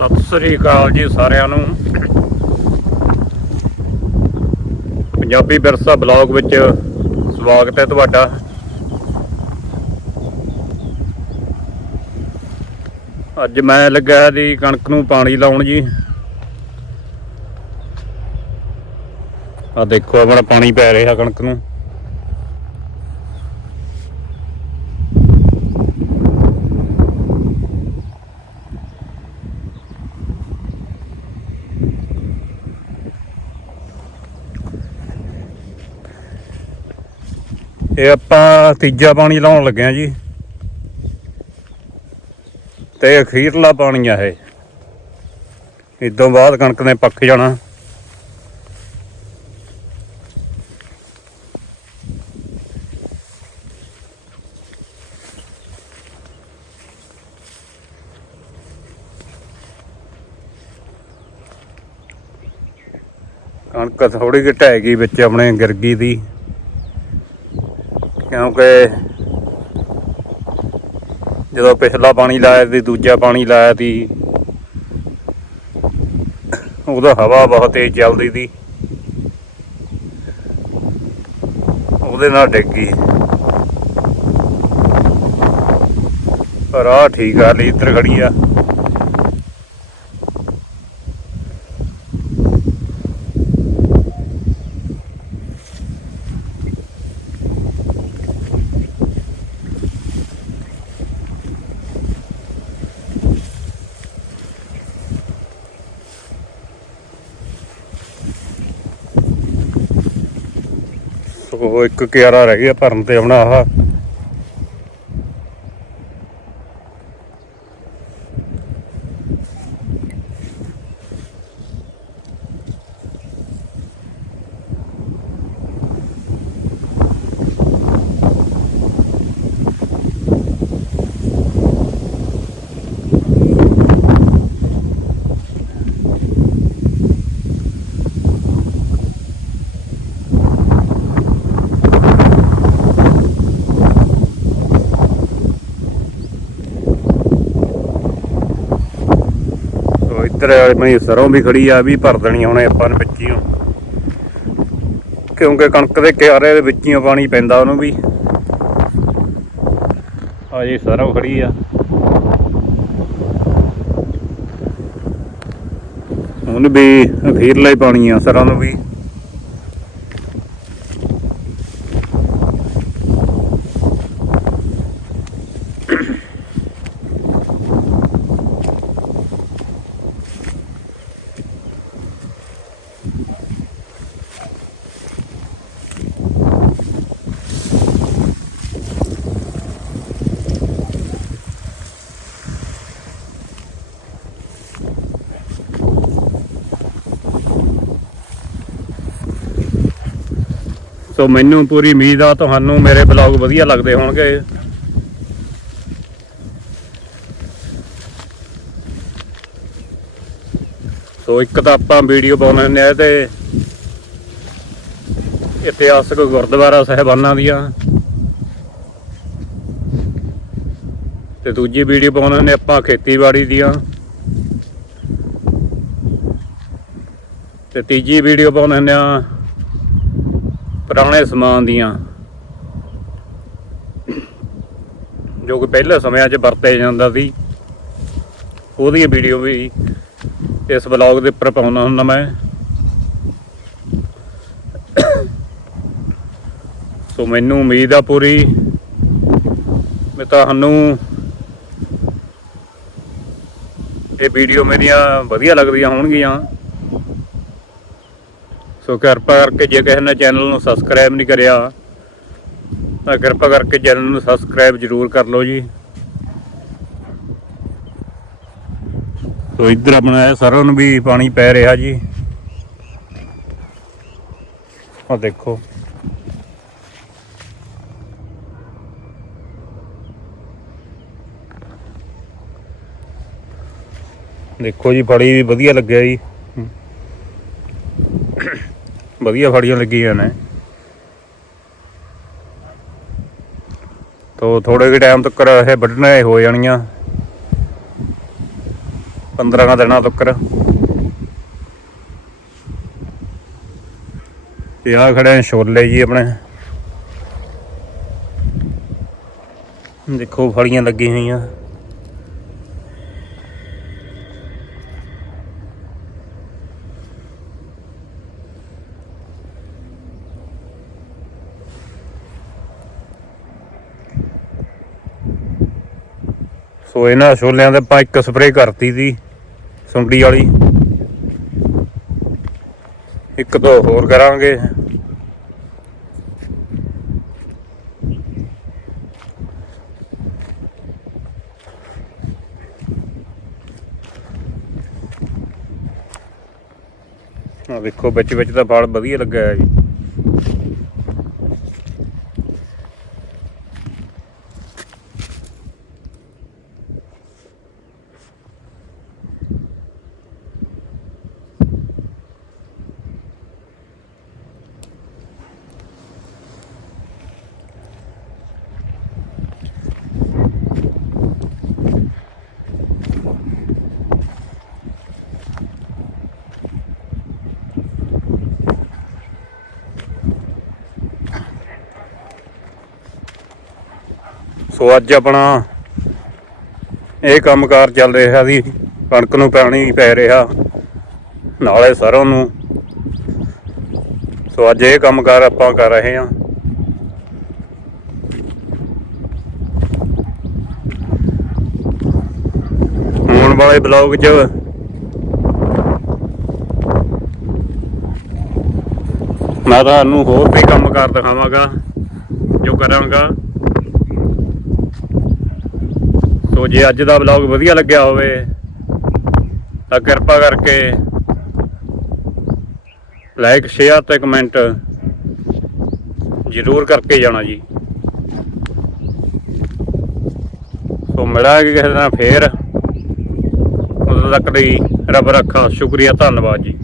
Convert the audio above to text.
ਸਤਿ ਸ੍ਰੀ ਅਕਾਲ ਜੀ ਸਾਰਿਆਂ ਨੂੰ। ਪੰਜਾਬੀ ਵਿਰਸਾ ਬਲੌਗ ਵਿੱਚ ਸਵਾਗਤ ਹੈ ਤੁਹਾਡਾ। ਅੱਜ ਮੈਂ ਲੱਗਾ ਜੀ ਕਣਕ ਨੂੰ ਪਾਣੀ ਲਾਉਣ ਜੀ। ਆ ਦੇਖੋ ਆਪਣਾ ਪਾਣੀ ਪੈ ਰਿਹਾ ਕਣਕ ਨੂੰ। ਇਹ ਆਪਾਂ ਤੀਜਾ ਪਾਣੀ ਲਾਉਣ ਲੱਗੇ ਆ ਜੀ। ਤੇ ਅਖੀਰਲਾ ਪਾਣੀ ਆ ਇਹ। ਇਦੋਂ ਬਾਅਦ ਕਣਕ ਨੇ ਪੱਕ ਜਾਣਾ। ਕਣਕ ਥੋੜੀ ਜਿਹੀ ਢਹਿ ਗਈ ਵਿੱਚ ਆਪਣੇ ਗਿਰਗੀ ਦੀ। ਕਿਉਂਕਿ ਜਦੋਂ ਪਿਛਲਾ ਪਾਣੀ ਲਾਇਆ ਸੀ, ਦੂਜਾ ਪਾਣੀ ਲਾਇਆ ਸੀ, ਉਹਦਾ ਹਵਾ ਬਹੁਤ ਤੇਜ਼ ਚੱਲਦੀ ਸੀ। ਉਹਦੇ ਨਾਲ ਡਿੱਗੀ ਪਰ ਆ ਠੀਕ ਆ ਲਈ ਇੱਧਰ ਖੜੀ ਆ। ਉਹ ਇੱਕ ਕਿਆਰਾ ਰਹਿ ਗਿਆ ਭਰਨ ਤੇ ਆਪਣਾ ਆਹ ਸੋ ਇੱਧਰ ਮੈਂ ਸਰੋਂ ਵੀ ਖੜੀ ਆ ਵੀ ਭਰ ਦੇਣੀ ਹੁਣ ਆਪਾਂ ਨੇ ਵਿੱਚ ਕਿਉਂਕਿ ਕਣਕ ਦੇ ਕਿਆਰੇ ਦੇ ਵਿੱਚ ਪਾਣੀ ਪੈਂਦਾ ਉਹਨੂੰ ਵੀ। ਆ ਜੀ, ਸਰੋਂ ਖੜੀ ਆ। ਉਹਨੂੰ ਵੀ ਅਖੀਰਲਾ ਹੀ ਪਾਣੀ ਆ ਸਰੋਂ ਨੂੰ ਵੀ। ਸੋ ਮੈਨੂੰ ਪੂਰੀ ਉਮੀਦ ਆ ਤੁਹਾਨੂੰ ਮੇਰੇ ਬਲੌਗ ਵਧੀਆ ਲੱਗਦੇ ਹੋਣਗੇ। ਸੋ ਇੱਕ ਤਾਂ ਆਪਾਂ ਵੀਡੀਓ ਪਾਉਂਦੇ ਹੁੰਦੇ ਆ ਤੇ ਇਤਿਹਾਸਕ ਗੁਰਦੁਆਰਾ ਸਾਹਿਬਾਨਾਂ ਦੀਆਂ। ਤੇ ਦੂਜੀ ਵੀਡੀਓ ਪਾਉਂਦੇ ਹੁੰਦੇ ਆਪਾਂ ਖੇਤੀਬਾੜੀ ਦੀਆਂ। ਤੇ ਤੀਜੀ ਵੀਡੀਓ ਪਾਉਂਦੇ ਹੁੰਦੇ ਆ ਪੁਰਾਣੇ ਸਮਾਨ ਦੀਆਂ, ਜੋ ਕਿ ਪਹਿਲੇ ਸਮਿਆਂ 'ਚ ਵਰਤਿਆ ਜਾਂਦਾ ਸੀ ਉਹਦੀ ਵੀਡੀਓ ਵੀ ਇਸ ਬਲੌਗ ਦੇ ਉੱਪਰ ਪਾਉਣਾ ਹੁੰਦਾ ਮੈਂ। ਸੋ ਮੈਨੂੰ ਉਮੀਦ ਆ ਪੂਰੀ, ਮੈਂ ਤੁਹਾਨੂੰ ਇਹ ਵੀਡੀਓ ਮੇਰੀਆਂ ਵਧੀਆ ਲੱਗਦੀਆਂ ਹੋਣਗੀਆਂ। ਸੋ ਕਿਰਪਾ ਕਰਕੇ ਜੇ ਕਿਸੇ ਨੇ ਚੈਨਲ ਨੂੰ ਸਬਸਕ੍ਰਾਈਬ ਨਹੀਂ ਕਰਿਆ, ਤਾਂ ਕਿਰਪਾ ਕਰਕੇ ਚੈਨਲ ਨੂੰ ਸਬਸਕ੍ਰਾਈਬ ਜ਼ਰੂਰ ਕਰ ਲਓ ਜੀ। ਸੋ ਇੱਧਰ ਆਪਣਾ ਇਹ ਸਰੋਂ ਨੂੰ ਵੀ ਪਾਣੀ ਪੈ ਰਿਹਾ ਜੀ। ਆ ਦੇਖੋ। ਦੇਖੋ ਜੀ, ਫੜੀ ਵੀ ਵਧੀਆ ਲੱਗਿਆ ਜੀ। ਵਧੀਆ ਫੜੀਆਂ ਲੱਗੀਆਂ ਨੇ। ਤੋ ਥੋੜੇ ਜਿਹੇ ਟਾਈਮ ਤੱਕ ਇਹ ਵੱਢਣੇ ਹੋ ਜਾਣੀਆਂ। 15 ਦਿਨਾਂ ਤੱਕ ਤੇ ਆ ਖੜੇ ਛੋਲੇ ਜੀ ਆਪਣੇ। ਦੇਖੋ ਫਲੀਆਂ ਲੱਗੀਆਂ ਹੋਈਆਂ। ਸੋ ਇਹਨਾਂ ਛੋਲਿਆਂ ਦੇ ਆਪਾਂ ਇੱਕ ਸਪਰੇਅ ਕਰਤੀ ਸੀ ਸੁੰਡੀ ਵਾਲੀ। ਇੱਕ ਦੋ ਹੋਰ ਕਰਾਂਗੇ। ਆ ਵੇਖੋ ਵਿੱਚ ਵਿੱਚ ਤਾਂ ਫਲ ਵਧੀਆ ਲੱਗਾ ਹੈ ਜੀ। ਸੋ ਅੱਜ ਆਪਣਾ ਇਹ ਕੰਮਕਾਰ ਚੱਲ ਰਿਹਾ ਸੀ, ਕਣਕ ਨੂੰ ਪਾਣੀ ਪੈ ਰਿਹਾ, ਨਾਲੇ ਸਰੋਂ ਨੂੰ। ਸੋ ਅੱਜ ਇਹ ਕੰਮਕਾਰ ਆਪਾਂ ਕਰ ਰਹੇ ਹਾਂ। ਹੋਣ ਵਾਲੇ ਬਲੌਗ 'ਚ ਮੈਂ ਤੁਹਾਨੂੰ ਹੋਰ ਵੀ ਕੰਮਕਾਰ ਦਿਖਾਵਾਂਗਾ, ਜੋ ਕਰਾਂਗਾ। ਸੋ ਜੇ ਅੱਜ ਦਾ ਵਲੌਗ ਵਧੀਆ ਲੱਗਿਆ ਹੋਵੇ, ਤਾਂ ਕਿਰਪਾ ਕਰਕੇ ਲਾਈਕ ਸ਼ੇਅਰ ਤੇ ਕਮੈਂਟ ਜ਼ਰੂਰ ਕਰਕੇ ਜਾਣਾ ਜੀ। ਸੋ ਮਿਲਾਂਗੇ ਕਿਸੇ ਦਿਨ ਫੇਰ। ਉਦੋਂ ਤੱਕ ਲਈ ਰੱਬ ਰੱਖਾ, ਸ਼ੁਕਰੀਆ, ਧੰਨਵਾਦ ਜੀ।